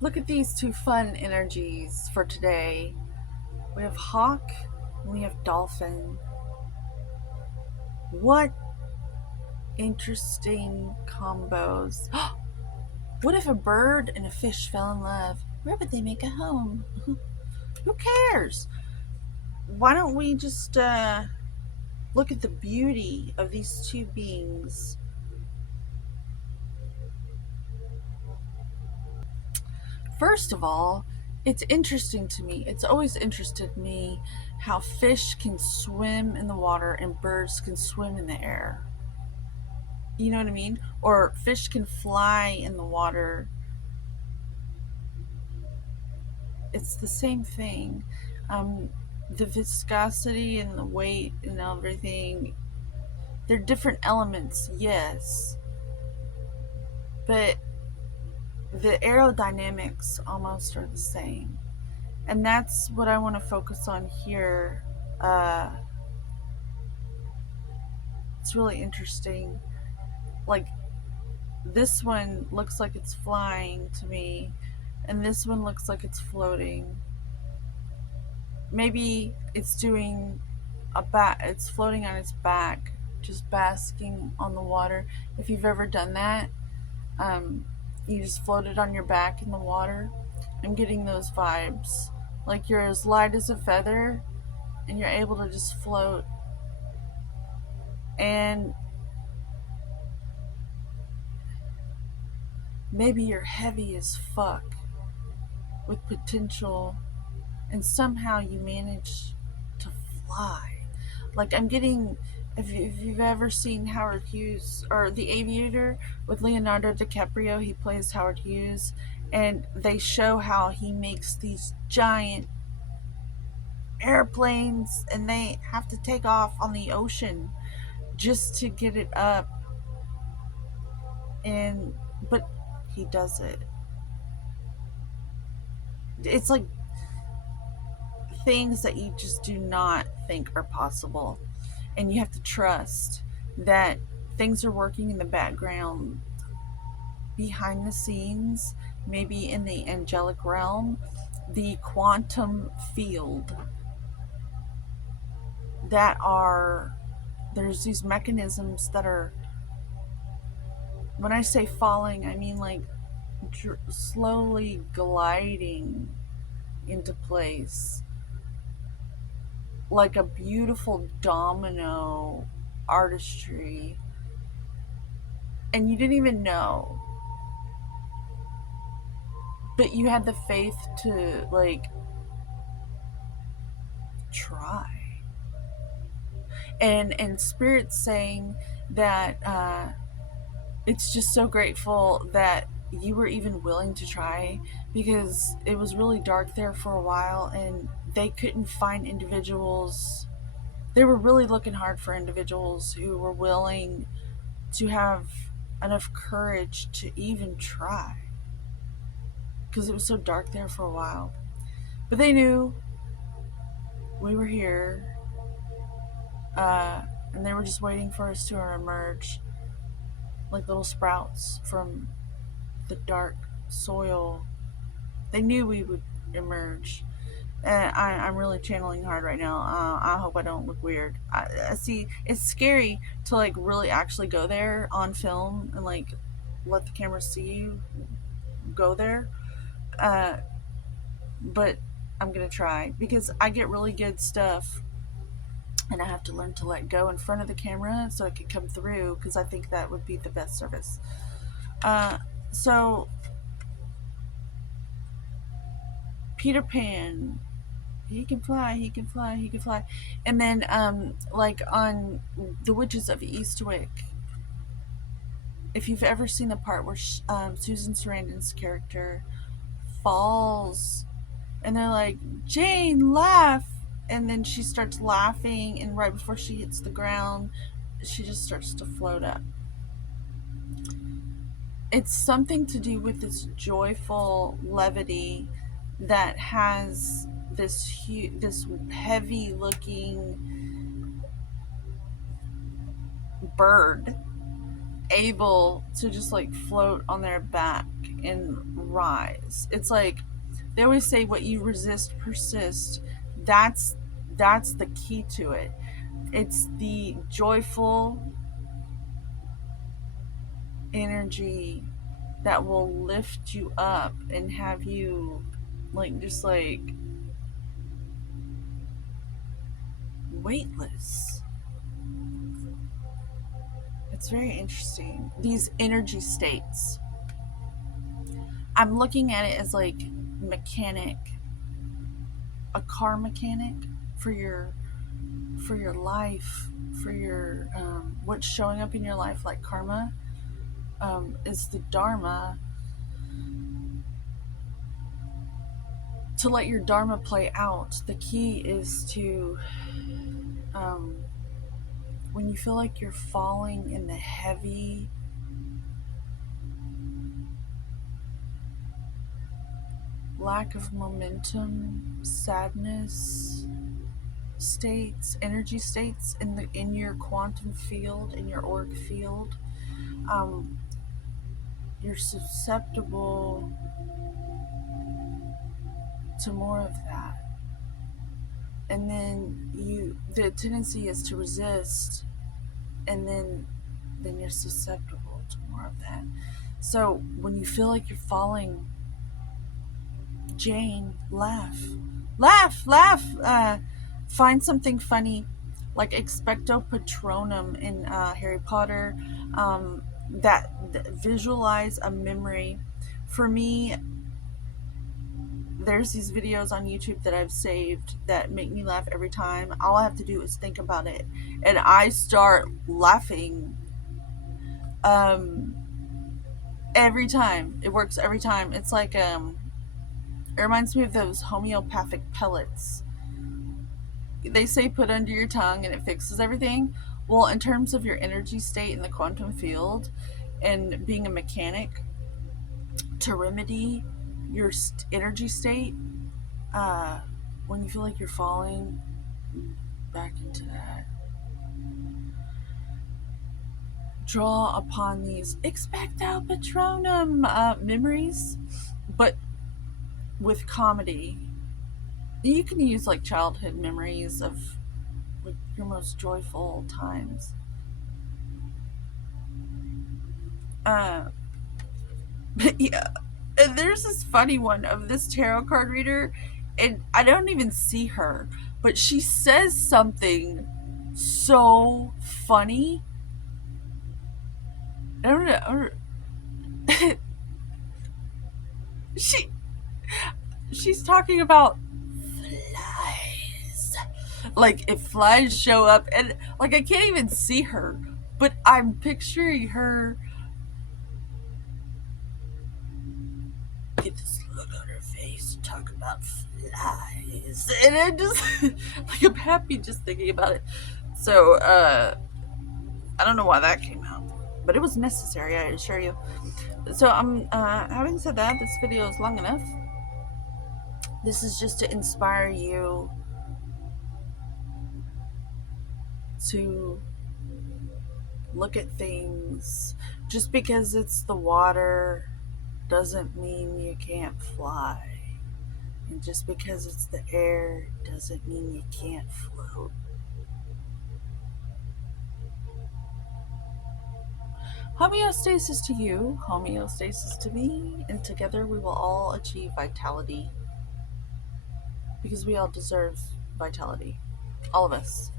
Look at these two fun energies for today. We have hawk and we have dolphin. What interesting combos. What if a bird and a fish fell in love? Where would they make a home? Who cares? Why don't we just look at the beauty of these two beings? First of all, it's interesting to me. It's always interested me how fish can swim in the water and birds can swim in the air. You know what I mean? Or fish can fly in the water. It's the same thing. Um, the viscosity and the weight and everything, they're different elements, yes, but the aerodynamics almost are the same. And that's what I want to focus on here. Uh, it's really interesting. Like, this one looks like it's flying to me, and this one looks like it's floating. Maybe it's doing it's floating on its back, just basking on the water. If you've ever done that, um, you just floated on your back in the water. I'm getting those vibes. Like you're as light as a feather and you're able to just float. And maybe you're heavy as fuck with potential and somehow you manage to fly. Like I'm getting, if you've ever seen Howard Hughes or The Aviator with Leonardo DiCaprio, he plays Howard Hughes, and they show how he makes these giant airplanes and they have to take off on the ocean just to get it up. And but he does it. It's like things that you just do not think are possible, and you have to trust that things are working in the background behind the scenes, maybe in the angelic realm, the quantum field, that are there's these mechanisms that are, when I say falling, I mean like slowly gliding into place like a beautiful domino artistry, and you didn't even know, but you had the faith to like try. And spirit saying that it's just so grateful that you were even willing to try, because it was really dark there for a while and they couldn't find individuals. They were really looking hard for individuals who were willing to have enough courage to even try, because it was so dark there for a while. But they knew we were here, uh, and they were just waiting for us to emerge like little sprouts from the dark soil. They knew we would emerge. And I'm really channeling hard right now. I hope I don't look weird. I see. It's scary to like really actually go there on film and like let the camera see you go there. Uh, but I'm gonna try because I get really good stuff, and I have to learn to let go in front of the camera so it can come through, because I think that would be the best service. Uh, so Peter Pan, he can fly, he can fly, he can fly. And then, like on The Witches of Eastwick, if you've ever seen the part where Susan Sarandon's character falls, and they're like, Jane, laugh! And then she starts laughing, and right before she hits the ground, she just starts to float up. It's something to do with this joyful levity that has this heavy looking bird able to just like float on their back and rise. It's like they always say, what you resist persists. That's the key to it. It's the joyful energy that will lift you up and have you like just like weightless. It's very interesting. These energy states. I'm looking at it as like mechanic, a car mechanic for your life, for your what's showing up in your life like karma, is the dharma, to let your dharma play out. The key is to um, when you feel like you're falling in the heavy lack of momentum, sadness states, energy states in your quantum field, in your auric field, um, you're susceptible to more of that. And then the tendency is to resist, and then you're susceptible to more of that. So when you feel like you're falling, Jane, laugh, laugh, laugh. Find something funny, like Expecto Patronum in Harry Potter. That visualize a memory. For me, there's these videos on YouTube that I've saved that make me laugh every time. All I have to do is think about it, and I start laughing. Um, every time it works. Every time it's like it reminds me of those homeopathic pellets. They say put under your tongue and it fixes everything. Well, in terms of your energy state in the quantum field and being a mechanic to remedy your energy state, uh, when you feel like you're falling back into that, draw upon these Expecto Patronum memories, but with comedy. You can use like childhood memories of like your most joyful times. Uh, but yeah, and there's this funny one of this tarot card reader, and I don't even see her, but she says something so funny. I don't know. she she's talking about flies. Like if flies show up, and like I can't even see her, but I'm picturing her get this look on her face, talk about flies, and I just like I'm happy just thinking about it. So I don't know why that came out, but it was necessary, I assure you. So I'm having said that, this video is long enough. This is just to inspire you to look at things. Just because it's the water doesn't mean you can't fly. And just because it's the air doesn't mean you can't float. Homeostasis to you, homeostasis to me, and together we will all achieve vitality. Because we all deserve vitality. All of us.